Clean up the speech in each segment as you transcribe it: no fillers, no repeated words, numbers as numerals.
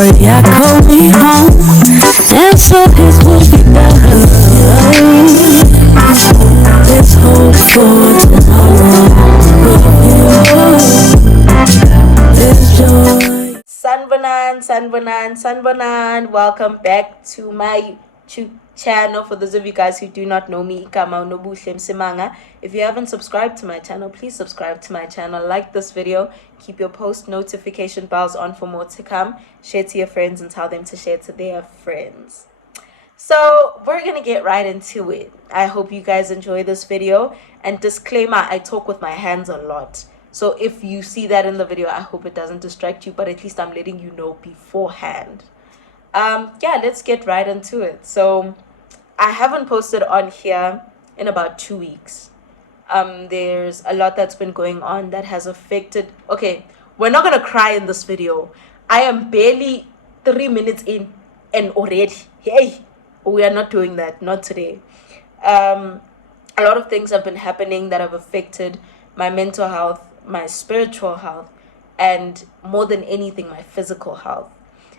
but yeah, called me home, and so his will be better. Let's hope for tomorrow. There's joy. Sanibonani. Welcome back to my YouTube channel. For those of you guys who do not know me, if you haven't subscribed to my channel, please subscribe to my channel, like this video, keep your post notification bells on for more to come, share to your friends and tell them to share to their friends. So we're gonna get right into it. I hope you guys enjoy this video, and disclaimer, I talk with my hands a lot, so if you see that in the video, I hope it doesn't distract you, but at least I'm letting you know beforehand. Yeah, let's get right into it. So I haven't posted on here in about 2 weeks. There's a lot that's been going on that has affected. Okay, we're not gonna cry in this video. I am barely 3 minutes in and already, hey, we are not doing that, not today. A lot of things have been happening that have affected my mental health, my spiritual health, and more than anything, my physical health.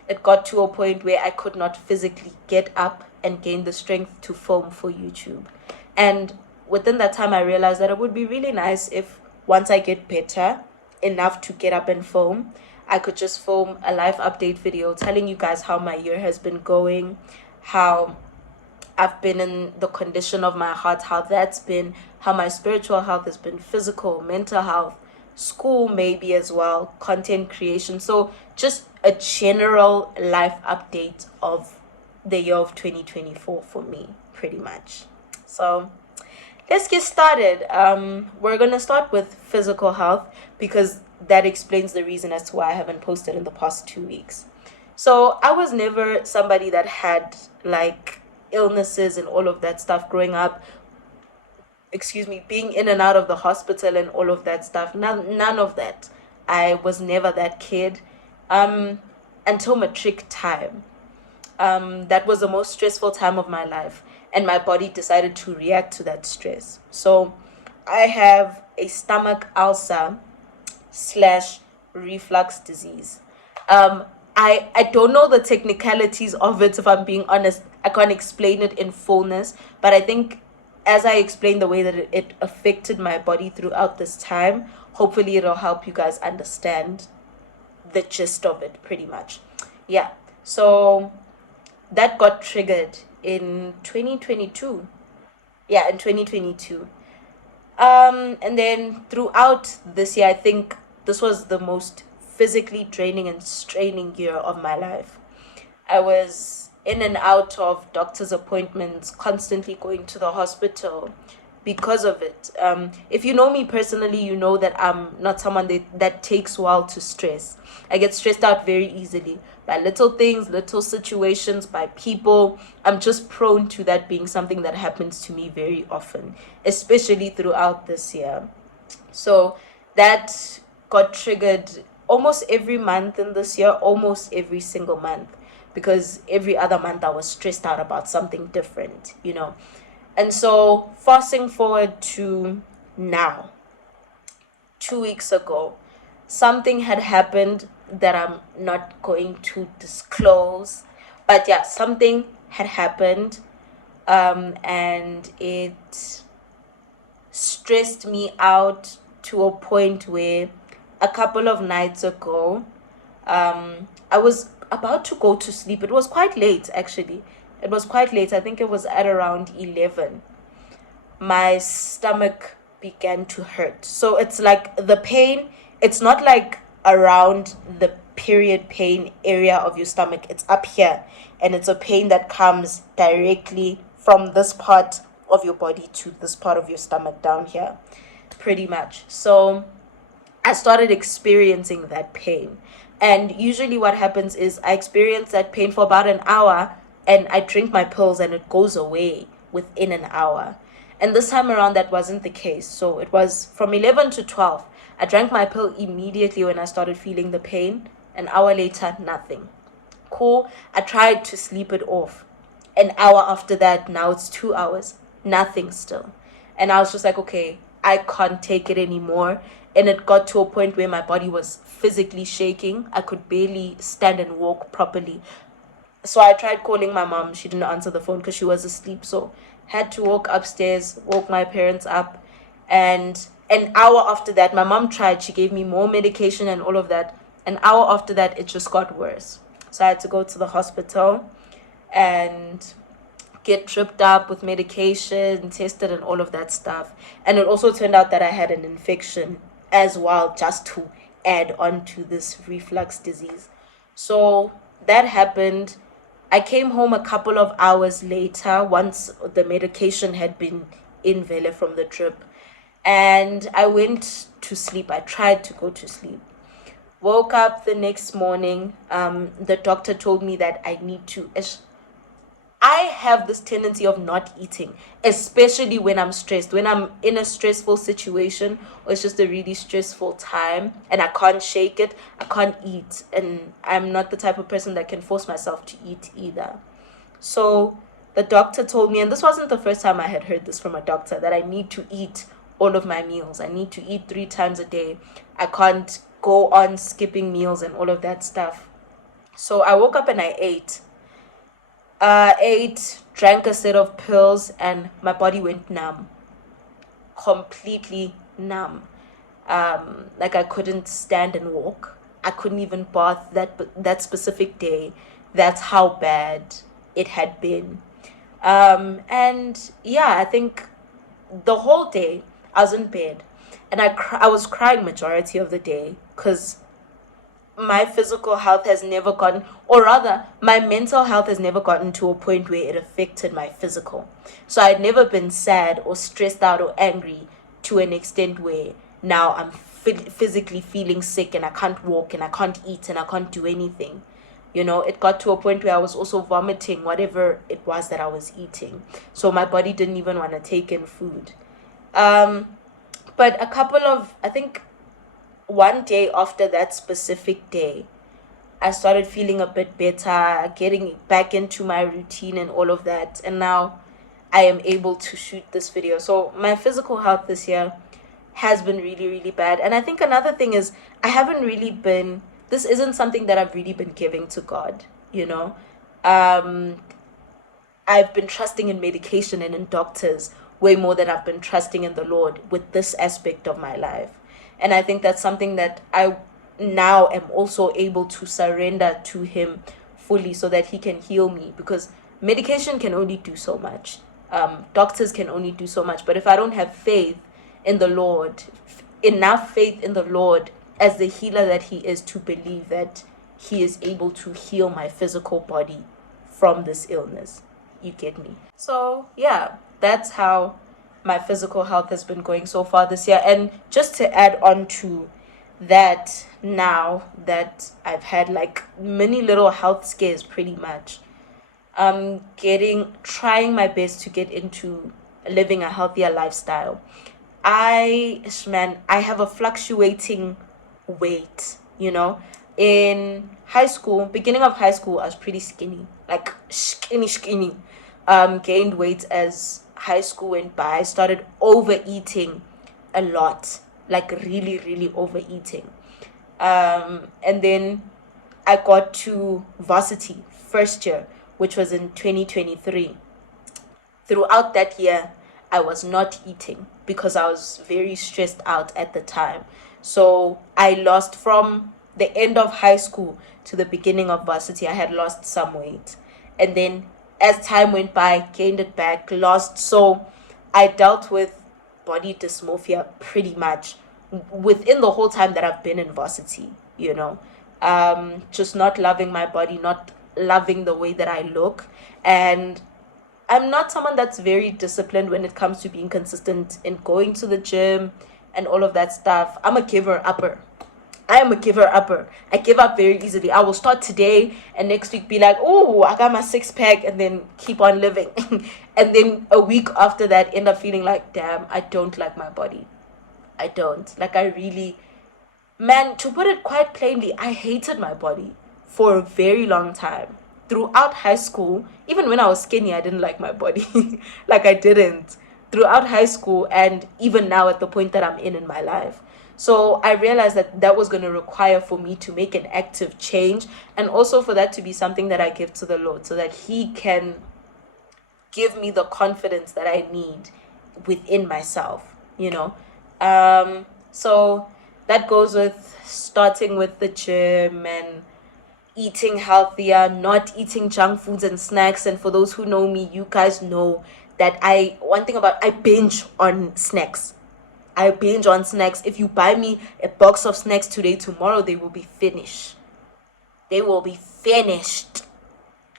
It got to a point where I could not physically get up and gain the strength to film for YouTube. And within that time, I realized that it would be really nice if once I get better enough to get up and film, I could just film a live update video telling you guys how my year has been going, how I've been in the condition of my heart, how that's been, how my spiritual health has been, physical, mental health, school maybe as well, content creation. So just a general life update of the year of 2024 for me, pretty much. So let's get started. We're gonna start with physical health because that explains the reason as to why I haven't posted in the past 2 weeks. So I was never somebody that had like illnesses and all of that stuff growing up. Excuse me, being in and out of the hospital and all of that stuff. None of that. I was never that kid until matric time. That was the most stressful time of my life, and my body decided to react to that stress. So I have a stomach ulcer / reflux disease. I don't know the technicalities of it, if I'm being honest. I can't explain it in fullness, but I think as I explain the way that it affected my body throughout this time, hopefully it'll help you guys understand the gist of it, pretty much. Yeah, so that got triggered in 2022. Yeah, in 2022. And then throughout this year, I think this was the most physically draining and straining year of my life. I was in and out of doctor's appointments, constantly going to the hospital because of it. If you know me personally, you know that I'm not someone that takes well to stress. I get stressed out very easily by little things, little situations, by people. I'm just prone to that being something that happens to me very often, especially throughout this year. So that got triggered almost every month in this year, almost every single month, because every other month I was stressed out about something different, you know. And so fast forward to now, 2 weeks ago, something had happened that I'm not going to disclose, but yeah, something had happened, and it stressed me out to a point where a couple of nights ago, I was about to go to sleep. It was quite late, actually. It was quite late. I think it was at around 11. My stomach began to hurt. So it's like the pain, it's not like around the period pain area of your stomach. It's up here. And it's a pain that comes directly from this part of your body to this part of your stomach down here, pretty much. So I started experiencing that pain. And usually what happens is I experience that pain for about an hour, and I drink my pills and it goes away within an hour. And this time around, that wasn't the case. So it was from 11 to 12. I drank my pill immediately when I started feeling the pain. An hour later, nothing. Cool. I tried to sleep it off. An hour after that, now it's 2 hours. Nothing still. And I was just like, okay, I can't take it anymore. and it got to a point where my body was physically shaking. I could barely stand and walk properly. So I tried calling my mom. She didn't answer the phone because she was asleep. So had to walk upstairs, woke my parents up, and an hour after that, my mom tried. She gave me more medication and all of that. An hour after that, it just got worse. So I had to go to the hospital and get tripped up with medication, tested, and all of that stuff. And it also turned out that I had an infection as well, just to add on to this reflux disease. So that happened. I came home a couple of hours later once the medication had been in Vele from the trip. And I went to sleep. I tried to go to sleep. Woke up the next morning. The doctor told me that I need to. I have this tendency of not eating, especially when I'm stressed. When I'm in a stressful situation or it's just a really stressful time and I can't shake it, I can't eat. And I'm not the type of person that can force myself to eat either. So the doctor told me, and this wasn't the first time I had heard this from a doctor, that I need to eat all of my meals. I need to eat 3 times a day. I can't go on skipping meals and all of that stuff. So I woke up and I ate, drank a set of pills, and my body went numb, completely numb. Like I couldn't stand and walk. I couldn't even bath that specific day. That's how bad it had been. And yeah, I think the whole day I was in bed, and I was crying majority of the day because my physical health has never gotten, or rather, my mental health has never gotten to a point where it affected my physical. So I'd never been sad or stressed out or angry to an extent where now I'm physically feeling sick and I can't walk and I can't eat and I can't do anything. It got to a point where I was also vomiting whatever it was that I was eating. So my body didn't even want to take in food. But I think one day after that specific day, I started feeling a bit better, getting back into my routine and all of that. And now I am able to shoot this video. So my physical health this year has been really, really bad. And I think another thing is this isn't something that I've really been giving to God, I've been trusting in medication and in doctors way more than I've been trusting in the Lord with this aspect of my life. And I think that's something that I now am also able to surrender to Him fully so that He can heal me, because medication can only do so much. Doctors can only do so much. But if I don't have faith in the Lord, enough faith in the Lord as the healer that He is, to believe that He is able to heal my physical body from this illness. You get me? So yeah, that's how my physical health has been going so far this year. And just to add on to that, now that I've had like many little health scares pretty much, trying my best to get into living a healthier lifestyle. I have a fluctuating weight, In high school, beginning of high school, I was pretty skinny, like skinny. Gained weight as high school went by. I started overeating a lot, like really, really overeating. And then I got to Varsity first year, which was in 2023. Throughout that year, I was not eating because I was very stressed out at the time. So I lost, from the end of high school to the beginning of Varsity, I had lost some weight. And then as time went by, gained it back, lost. So I dealt with body dysmorphia pretty much within the whole time that I've been in Varsity, just not loving my body, not loving the way that I look. And I'm not someone that's very disciplined when it comes to being consistent in going to the gym and all of that stuff. I'm a giver-upper. I am a giver-upper. I give up very easily. I will start today and next week be like, oh, I got my 6-pack, and then keep on living. And then a week after that, end up feeling like, damn, I don't like my body. I don't. Like, man, to put it quite plainly, I hated my body for a very long time. Throughout high school, even when I was skinny, I didn't like my body. Like, I didn't. Throughout high school, and even now at the point that I'm in my life. So I realized that that was going to require for me to make an active change, and also for that to be something that I give to the Lord so that He can give me the confidence that I need within myself, you know. So that goes with starting with the gym and eating healthier, not eating junk foods and snacks. And for those who know me, you guys know that one thing about, I binge on snacks. I binge on snacks. If you buy me a box of snacks today, tomorrow they will be finished. They will be finished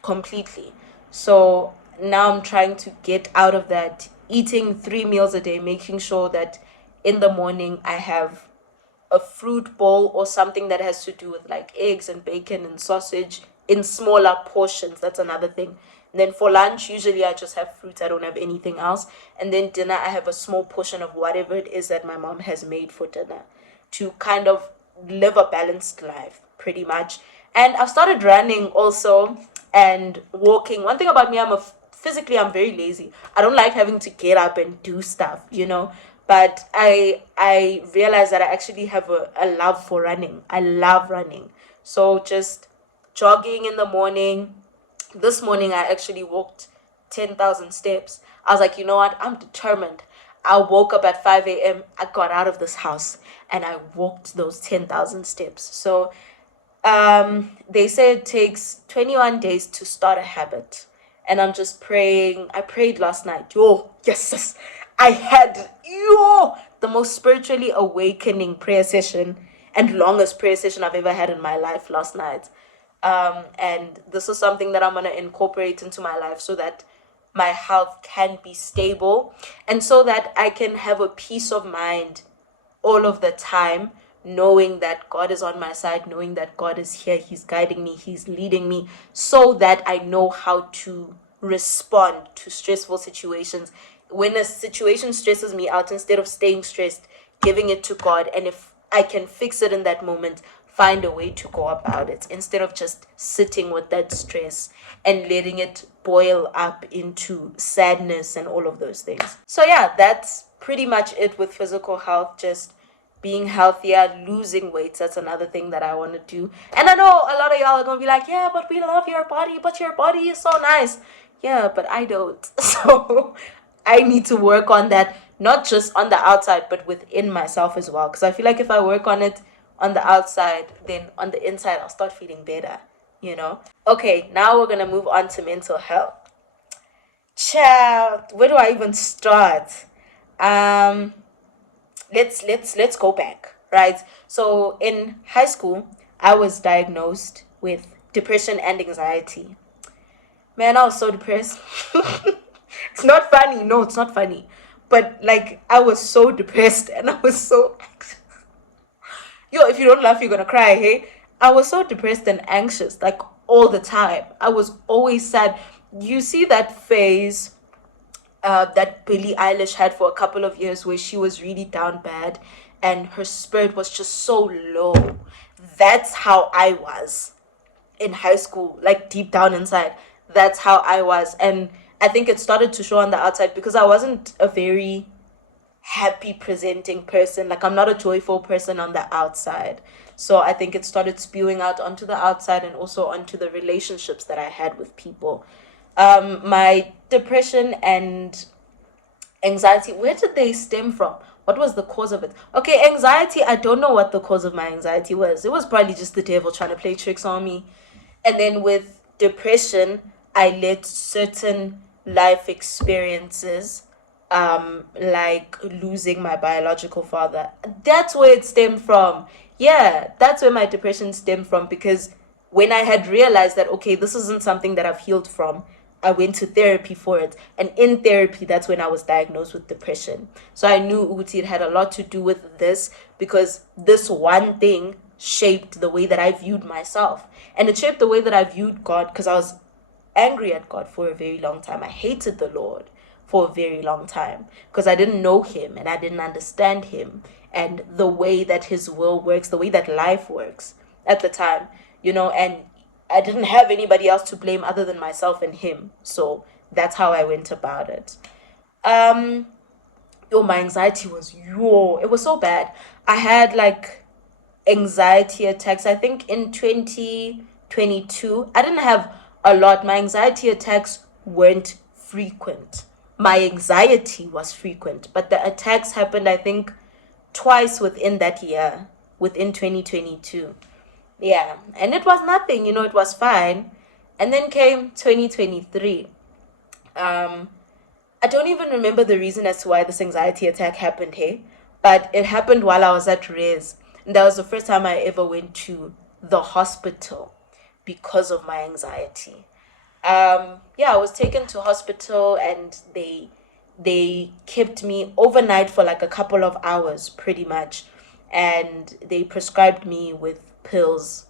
completely. So now I'm trying to get out of that, eating 3 meals a day, making sure that in the morning I have a fruit bowl or something that has to do with like eggs and bacon and sausage in smaller portions. That's another thing. And then for lunch, usually I just have fruit. I don't have anything else. And then dinner, I have a small portion of whatever it is that my mom has made for dinner, to kind of live a balanced life, pretty much. And I've started running also and walking. One thing about me, physically, I'm very lazy. I don't like having to get up and do stuff, you know. But I realized that I actually have a love for running. I love running. So just jogging in the morning. This morning I actually walked 10,000 steps. I was like, you know what? I'm determined. I woke up at 5 a.m. I got out of this house and I walked those 10,000 steps. So they say it takes 21 days to start a habit. And I'm just praying. I prayed last night. Yo, yes. I had the most spiritually awakening prayer session and longest prayer session I've ever had in my life last night. And this is something that I'm going to incorporate into my life so that my health can be stable and so that I can have a peace of mind all of the time, knowing that God is on my side, knowing that God is here, He's guiding me, He's leading me, so that I know how to respond to stressful situations. When a situation stresses me out, instead of staying stressed, giving it to God, and if I can fix it in that moment, find a way to go about it instead of just sitting with that stress and letting it boil up into sadness and all of those things. So yeah, that's pretty much it with physical health. Just being healthier, losing weight. That's another thing that I want to do. And I know a lot of y'all are going to be like, yeah, but we love your body, but your body is so nice. Yeah, but I don't. So I need to work on that, not just on the outside, but within myself as well. Because I feel like if I work on it on the outside, then on the inside, I'll start feeling better, you know? Okay, now we're going to move on to mental health. Child, where do I even start? Let's go back, right? So in high school, I was diagnosed with depression and anxiety. Man, I was so depressed. It's not funny. No, it's not funny. But like, I was so depressed and I was so anxious. Yo, if you don't laugh, you're gonna cry, hey? I was so depressed and anxious, like all the time. I was always sad. You see that phase that Billie Eilish had for a couple of years where she was really down bad and her spirit was just so low. That's how I was in high school, like deep down inside. That's how I was. And I think it started to show on the outside because I wasn't a very happy presenting person. Like, I'm not a joyful person on the outside. So I think it started spewing out onto the outside and also onto the relationships that I had with people. My depression and anxiety, where did they stem from? What was the cause of it? Okay, anxiety, I don't know what the cause of my anxiety was. It was probably just the devil trying to play tricks on me. And then with depression, I let certain life experiences, like losing my biological father. That's where it stemmed from. Yeah, that's where my depression stemmed from, because when I had realized that, okay, this isn't something that I've healed from, I went to therapy for it. And in therapy, that's when I was diagnosed with depression. So I knew Uti, it had a lot to do with this, because this one thing shaped the way that I viewed myself. And it shaped the way that I viewed God, because I was angry at God for a very long time. I hated the Lord for a very long time because I didn't know Him and I didn't understand Him and the way that His will works, the way that life works at the time, you know, and I didn't have anybody else to blame other than myself and Him. So that's how I went about it. my anxiety was, it was so bad. I had like anxiety attacks. I think in 2022, I didn't have a lot. My anxiety attacks weren't frequent. My anxiety was frequent, but the attacks happened, I think, twice within that year, within 2022. Yeah, and it was nothing, it was fine. And then came 2023. I don't even remember the reason as to why this anxiety attack happened, hey? But it happened while I was at Res. And that was the first time I ever went to the hospital because of my anxiety. Yeah, I was taken to hospital and they kept me overnight for like a couple of hours pretty much. And they prescribed me with pills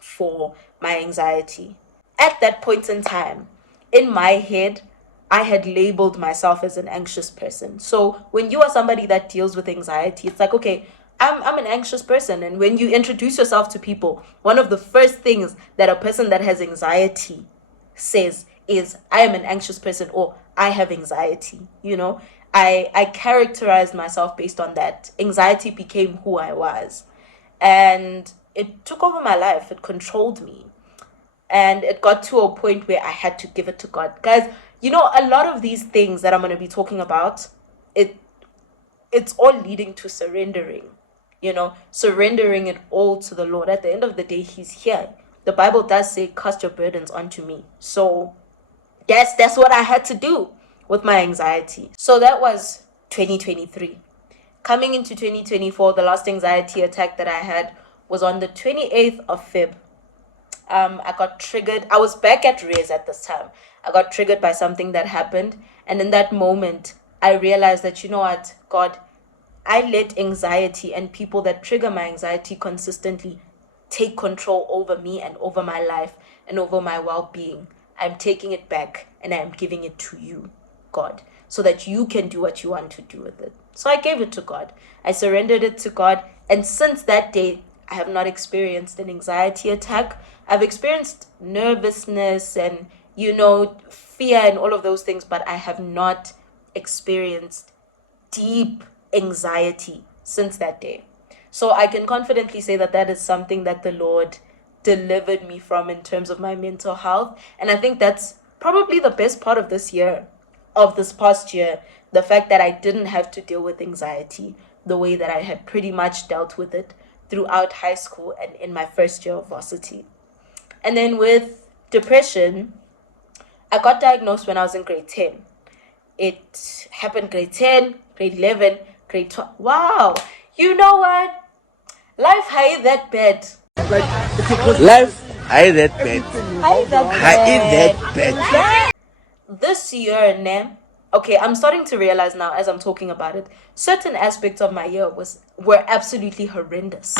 for my anxiety. At that point in time, in my head, I had labeled myself as an anxious person. So when you are somebody that deals with anxiety, it's like, okay, I'm an anxious person. And when you introduce yourself to people, one of the first things that a person that has anxiety says is, I am an anxious person, or I have anxiety. I characterized myself based on that. Anxiety became who I was. And it took over my life. It controlled me. And it got to a point where I had to give it to God. Guys, a lot of these things that I'm going to be talking about, it's all leading to surrendering. Surrendering it all to the Lord. At the end of the day, He's here. The Bible does say, cast your burdens onto me. So that's what I had to do with my anxiety. So that was 2023. Coming into 2024, the last anxiety attack that I had was on the 28th of Feb. I got triggered. I was back at Res at this time. I got triggered by something that happened. And in that moment, I realized that, you know what, God, I let anxiety and people that trigger my anxiety consistently take control over me and over my life and over my well-being. I'm taking it back and I'm giving it to you, God, so that you can do what you want to do with it. So I gave it to God. I surrendered it to God. And since that day, I have not experienced an anxiety attack. I've experienced nervousness and, fear and all of those things, but I have not experienced deep anxiety since that day. So I can confidently say that that is something that the Lord delivered me from in terms of my mental health. And I think that's probably the best part of this year, of this past year, the fact that I didn't have to deal with anxiety the way that I had pretty much dealt with it throughout high school and in my first year of Varsity. And then with depression, I got diagnosed when I was in grade 10. It happened grade 10, grade 11, grade 12. Wow. You know what? Life high that bad. Life, I that bad. High that I that bad. This year, okay, I'm starting to realize now as I'm talking about it, certain aspects of my year were absolutely horrendous.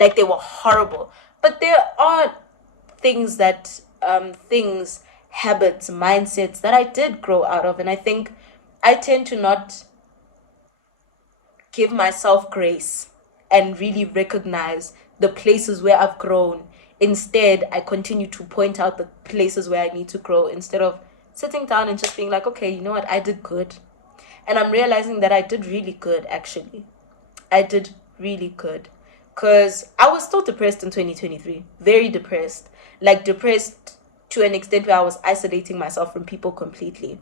Like, they were horrible. But there are things habits, mindsets that I did grow out of. And I think I tend to not give myself grace and really recognize the places where I've grown. Instead, I continue to point out the places where I need to grow instead of sitting down and just being like, okay, you know what, I did good. And I'm realizing that I did really good, actually. I did really good. Because I was still depressed in 2023. Very depressed. Like, depressed to an extent where I was isolating myself from people completely.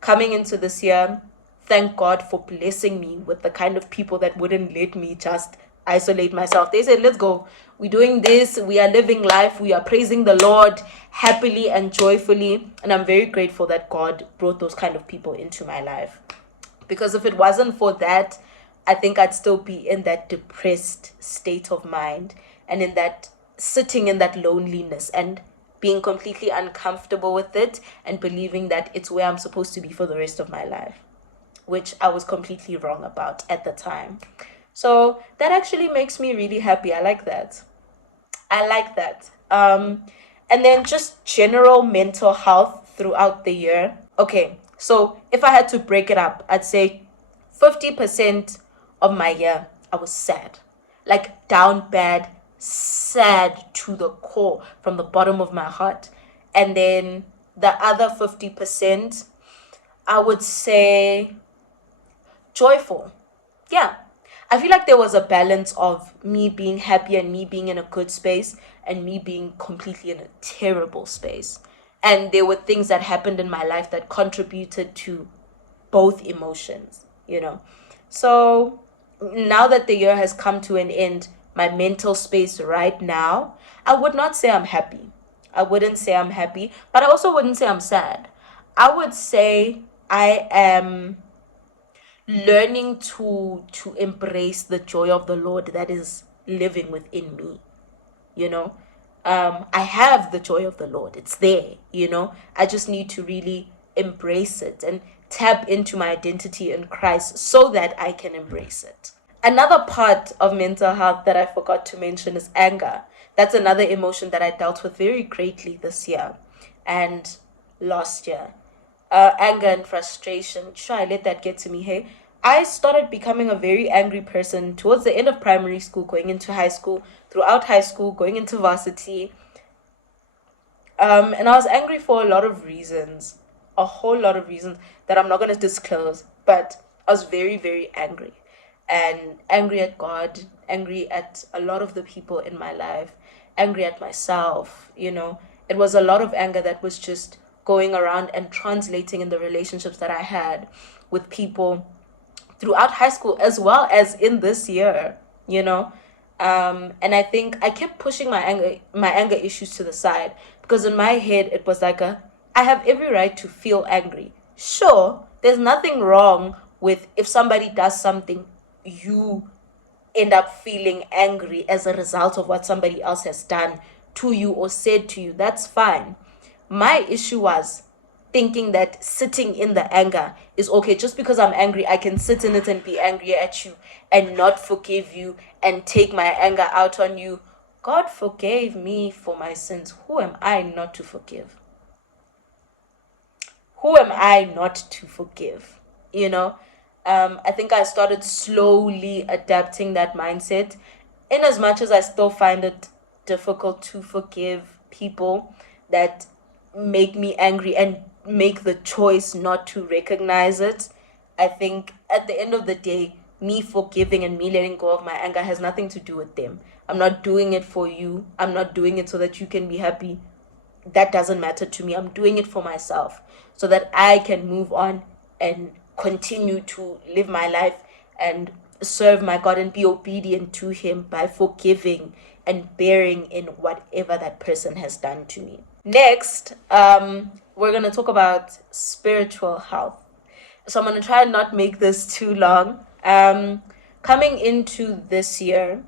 Coming into this year, thank God for blessing me with the kind of people that wouldn't let me just isolate myself. They said, let's go. We're doing this. We are living life. We are praising the Lord happily and joyfully. And I'm very grateful that God brought those kind of people into my life. Because if it wasn't for that, I think I'd still be in that depressed state of mind and in that sitting in that loneliness and being completely uncomfortable with it and believing that it's where I'm supposed to be for the rest of my life, which I was completely wrong about at the time. So that actually makes me really happy. I like that. And then just general mental health throughout the year. Okay, so if I had to break it up, I'd say 50% of my year, I was sad. Like, down bad, sad to the core, from the bottom of my heart. And then the other 50%, I would say joyful. Yeah. I feel like there was a balance of me being happy and me being in a good space and me being completely in a terrible space. And there were things that happened in my life that contributed to both emotions. So now that the year has come to an end, my mental space right now, I would not say I'm happy. I wouldn't say I'm happy, but I also wouldn't say I'm sad. I would say I am learning to embrace the joy of the Lord that is living within me. you know I have the joy of the Lord. It's there. I just need to really embrace it and tap into my identity in Christ so that I can embrace it. Another part of mental health that I forgot to mention is anger. That's another emotion that I dealt with very greatly this year and last year. Anger and frustration. Sure, I let that get to me. Hey, I started becoming a very angry person towards the end of primary school, going into high school, throughout high school, going into varsity. And I was angry for a lot of reasons, a whole lot of reasons that I'm not going to disclose, but I was very, very angry. And angry at God, angry at a lot of the people in my life, angry at myself. It was a lot of anger that was just going around and translating in the relationships that I had with people throughout high school as well as in this year. And I think I kept pushing my anger issues to the side because in my head it was like I have every right to feel angry. Sure, there's nothing wrong with if somebody does something, you end up feeling angry as a result of what somebody else has done to you or said to you. That's fine. My issue was thinking that sitting in the anger is okay. Just because I'm angry, I can sit in it and be angry at you and not forgive you and take my anger out on you. God forgave me for my sins. Who am I not to forgive? Who am I not to forgive? I think I started slowly adapting that mindset, in as much as I still find it difficult to forgive people that make me angry and make the choice not to recognize it. I think at the end of the day, me forgiving and me letting go of my anger has nothing to do with them. I'm not doing it for you. I'm not doing it so that you can be happy. That doesn't matter to me. I'm doing it for myself so that I can move on and continue to live my life and serve my God and be obedient to Him by forgiving and bearing in whatever that person has done to me. Next, we're going to talk about spiritual health. So I'm going to try and not make this too long. Coming into this year,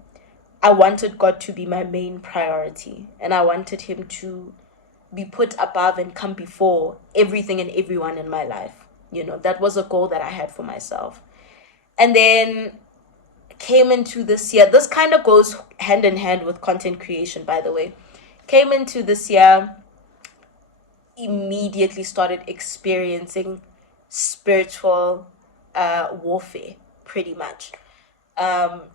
I wanted God to be my main priority, and I wanted Him to be put above and come before everything and everyone in my life. That was a goal that I had for myself. And then came into this year, this kind of goes hand in hand with content creation, by the way. Came into this year, immediately started experiencing spiritual warfare, pretty much.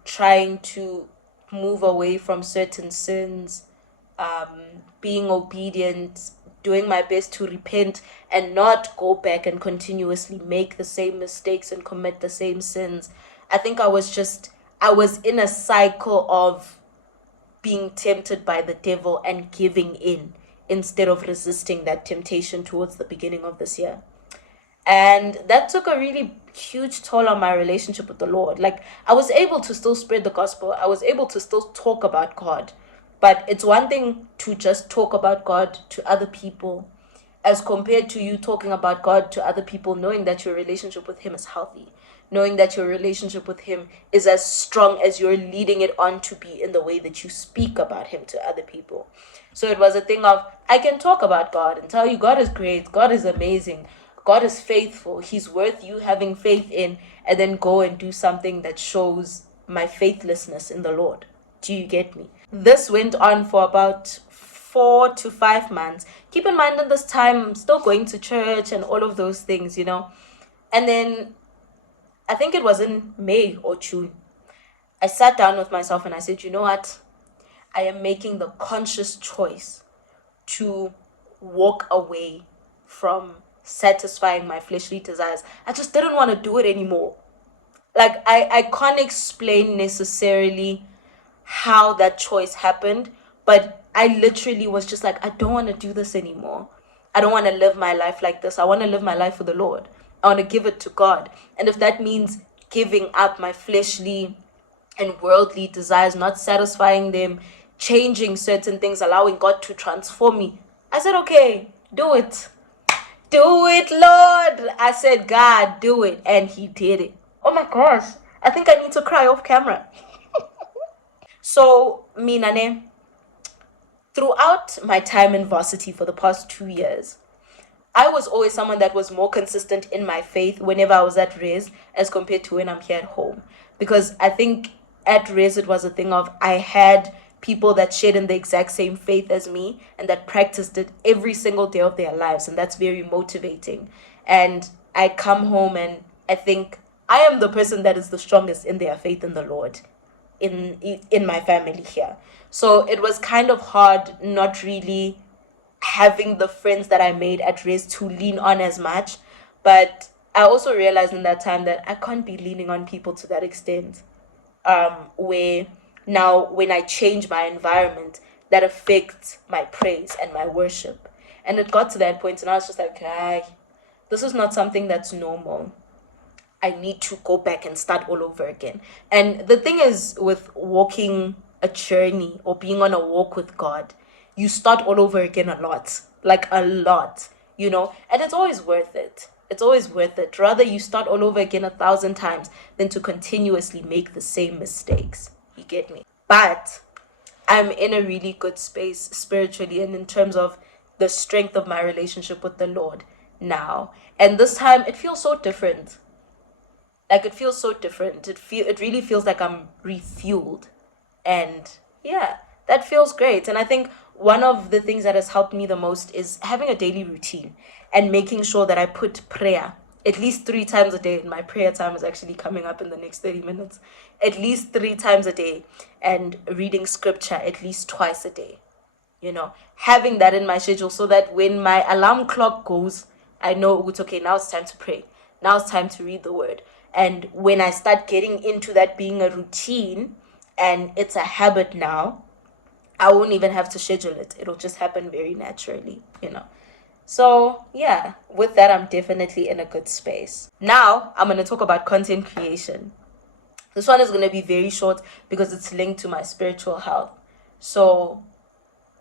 Trying to move away from certain sins, being obedient, doing my best to repent and not go back and continuously make the same mistakes and commit the same sins. I think I was in a cycle of being tempted by the devil and giving in instead of resisting that temptation towards the beginning of this year. And that took a really huge toll on my relationship with the Lord. Like, I was able to still spread the gospel. I was able to still talk about God. But it's one thing to just talk about God to other people as compared to you talking about God to other people, knowing that your relationship with Him is healthy, knowing that your relationship with Him is as strong as you're leading it on to be in the way that you speak about Him to other people. So it was a thing of, I can talk about God and tell you God is great, God is amazing, God is faithful, He's worth you having faith in, and then go and do something that shows my faithlessness in the Lord. Do you get me? This went on for about 4 to 5 months. Keep in mind, at this time, I'm still going to church and all of those things. And then I think it was in May or June, I sat down with myself and I said, you know what? I am making the conscious choice to walk away from satisfying my fleshly desires. I just didn't want to do it anymore. Like, I can't explain necessarily how that choice happened, but I literally was just like, I don't want to do this anymore. I don't want to live my life like this. I want to live my life for the Lord. I want to give it to God. And if that means giving up my fleshly and worldly desires, not satisfying them, changing certain things, allowing God to transform me, I said, okay, do it. Do it, Lord. I said, God, do it. And he did it. Oh my gosh. I think I need to cry off camera. So, me, Nane, throughout my time in Varsity for the past 2 years, I was always someone that was more consistent in my faith whenever I was at Res as compared to when I'm here at home. Because I think at Res it was a thing of I had people that shared in the exact same faith as me and that practiced it every single day of their lives. And that's very motivating. And I come home and I think I am the person that is the strongest in their faith in the Lord in my family here. So it was kind of hard not really having the friends that I made at Res to lean on as much. But I also realized in that time that I can't be leaning on people to that extent. Where now when I change my environment, that affects my praise and my worship. And it got to that point and I was just like, this is not something that's normal. I need to go back and start all over again. And the thing is with walking a journey or being on a walk with God, you start all over again a lot, like a lot, and it's always worth it. It's always worth it. Rather you start all over again 1,000 times than to continuously make the same mistakes. You get me? But I'm in a really good space spiritually and in terms of the strength of my relationship with the Lord now. And this time it feels so different. Like it feels so different. It really feels like I'm refueled. And yeah, that feels great. And I think one of the things that has helped me the most is having a daily routine and making sure that I put prayer at least 3 times a day. And my prayer time is actually coming up in the next 30 minutes. At least 3 times a day, and reading scripture at least twice a day. Having that in my schedule so that when my alarm clock goes, I know it's okay, now it's time to pray. Now it's time to read the word. And when I start getting into that being a routine and it's a habit now, I won't even have to schedule it. It'll just happen very naturally, So yeah, with that, I'm definitely in a good space. Now, I'm going to talk about content creation. This one is going to be very short because it's linked to my spiritual health. So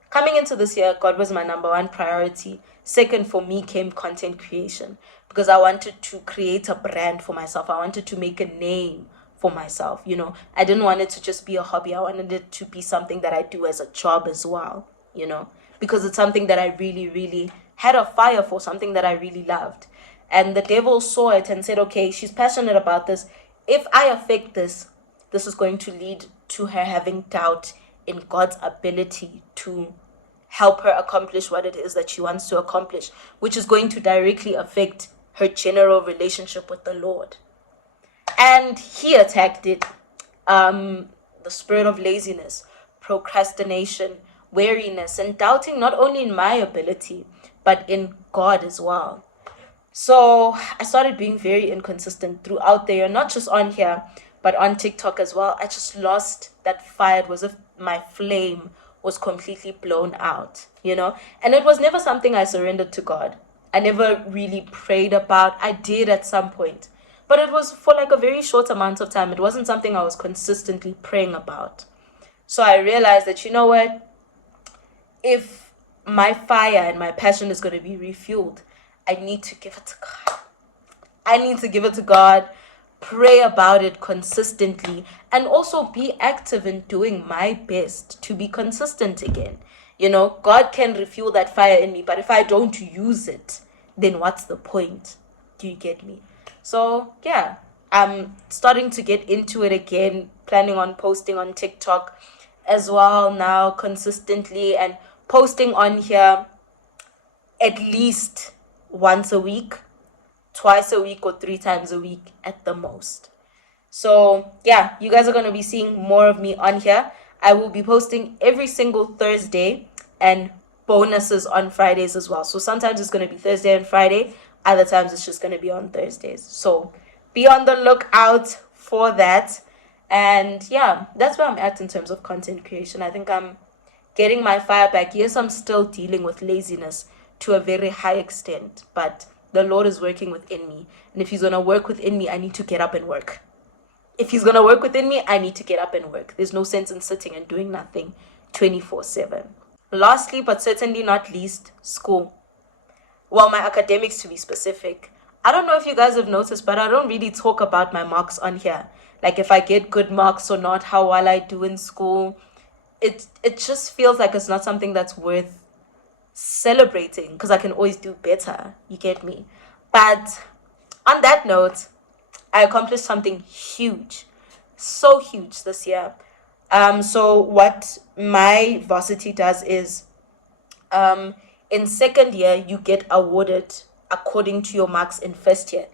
coming into this year, God was my number 1 priority. Second for me came content creation because I wanted to create a brand for myself. I wanted to make a name for myself. I didn't want it to just be a hobby. I wanted it to be something that I do as a job as well, because it's something that I really, really had a fire for, something that I really loved. And the devil saw it and said, okay, she's passionate about this. If I affect this is going to lead to her having doubt in God's ability to help her accomplish what it is that she wants to accomplish, which is going to directly affect her general relationship with the Lord. And he attacked it. The spirit of laziness, procrastination, weariness, and doubting not only in my ability, but in God as well. So I started being very inconsistent throughout the year, not just on here, but on TikTok as well. I just lost that fire. It was as if my flame was completely blown out, And it was never something I surrendered to God. I never really prayed about. I did at some point. But it was for like a very short amount of time. It wasn't something I was consistently praying about. So I realized that, what? If my fire and my passion is going to be refueled, I need to give it to God. I need to give it to God, pray about it consistently, and also be active in doing my best to be consistent again. God can refuel that fire in me, but if I don't use it, then what's the point? Do you get me? So yeah, I'm starting to get into it again, planning on posting on TikTok as well now consistently, and posting on here at least once a week, twice a week, or 3 times a week at the most. So yeah, you guys are going to be seeing more of me on here. I will be posting every single Thursday and bonuses on Fridays as well. So sometimes it's going to be Thursday and Friday, Other times it's just going to be on Thursdays. So be on the lookout for that. And yeah, that's where I'm at in terms of content creation. I think I'm getting my fire back. Yes, I'm still dealing with laziness to a very high extent, but the Lord is working within me. And if he's going to work within me, I need to get up and work. If he's going to work within me, I need to get up and work. There's no sense in sitting and doing nothing 24/7. Lastly, but certainly not least, school. Well, my academics, to be specific. I don't know if you guys have noticed, but I don't really talk about my marks on here. Like if I get good marks or not, how well I do in school. It just feels like it's not something that's worth celebrating because I can always do better. You get me? But on that note, I accomplished something huge. So huge this year. So what my varsity does is in second year, you get awarded according to your marks in first year.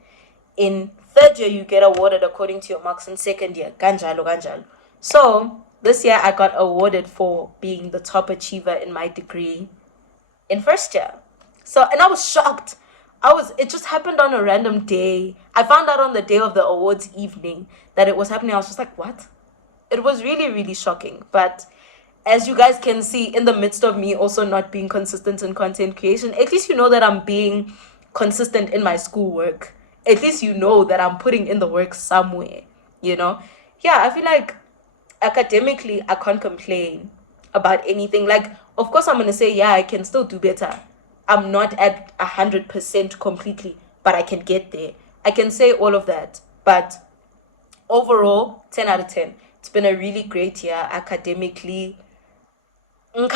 In third year, you get awarded according to your marks in second year. Ganjalo, ganjalo. So this year, I got awarded for being the top achiever in my degree in first year. So, and I was shocked. It just happened on a random day. I found out on the day of the awards evening that it was happening. I was just like, what? It was really, really shocking. But as you guys can see, in the midst of me also not being consistent in content creation, at least you know that I'm being consistent in my schoolwork. At least you know that I'm putting in the work somewhere, you know? Yeah, I feel like academically, I can't complain about anything. Like, of course, I'm going to say, yeah, I can still do better. I'm not at 100% completely, but I can get there. I can say all of that. But overall, 10 out of 10. It's been a really great year academically. I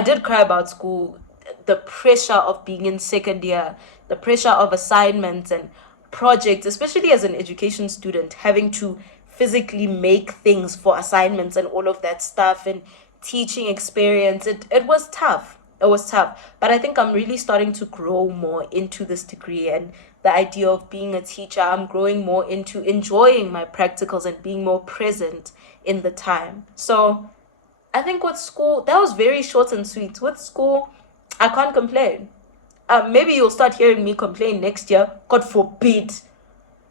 did cry about school, the pressure of being in second year, the pressure of assignments and projects, especially as an education student, having to physically make things for assignments and all of that stuff and teaching experience. It was tough. It was tough. But I think I'm really starting to grow more into this degree and the idea of being a teacher. I'm growing more into enjoying my practicals and being more present in the time. So I think with school, that was very short and sweet. With school, I can't complain. Maybe you'll start hearing me complain next year, God forbid,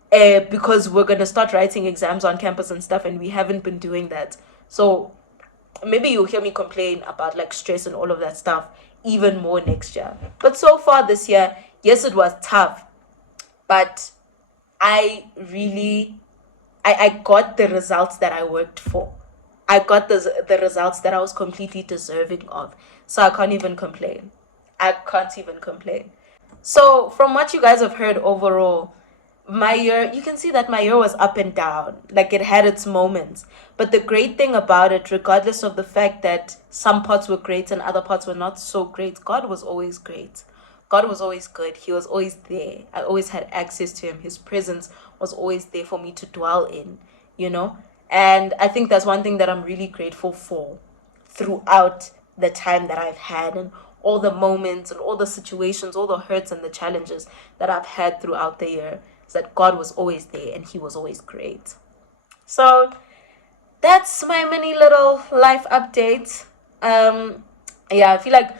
because we're going to start writing exams on campus and stuff, and we haven't been doing that. So maybe you'll hear me complain about like stress and all of that stuff even more next year. But so far this year, yes, it was tough, but I got the results that I worked for. I got the results that I was completely deserving of. So I can't even complain. I can't even complain. So from what you guys have heard overall, my year, you can see that my year was up and down. Like it had its moments. But the great thing about it, regardless of the fact that some parts were great and other parts were not so great, God was always great. God was always good. He was always there. I always had access to him. His presence was always there for me to dwell in, you know? And I think that's one thing that I'm really grateful for throughout the time that I've had and all the moments and all the situations, all the hurts and the challenges that I've had throughout the year, is that God was always there and he was always great. So that's my mini little life update. Yeah, I feel like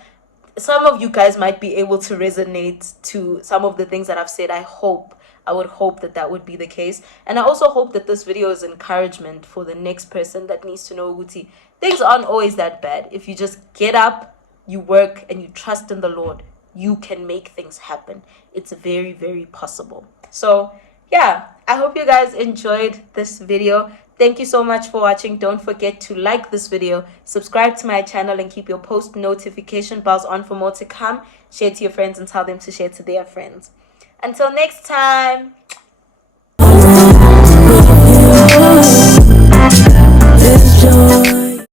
some of you guys might be able to resonate to some of the things that I've said. I would hope that would be the case. And I also hope that this video is encouragement for the next person that needs to know, Uti, things aren't always that bad. If you just get up, you work, and you trust in the Lord, you can make things happen. It's very, very possible. So yeah, I hope you guys enjoyed this video. Thank you so much for watching. Don't forget to like this video, subscribe to my channel, and keep your post notification bells on for more to come. Share to your friends and tell them to share to their friends. Until next time.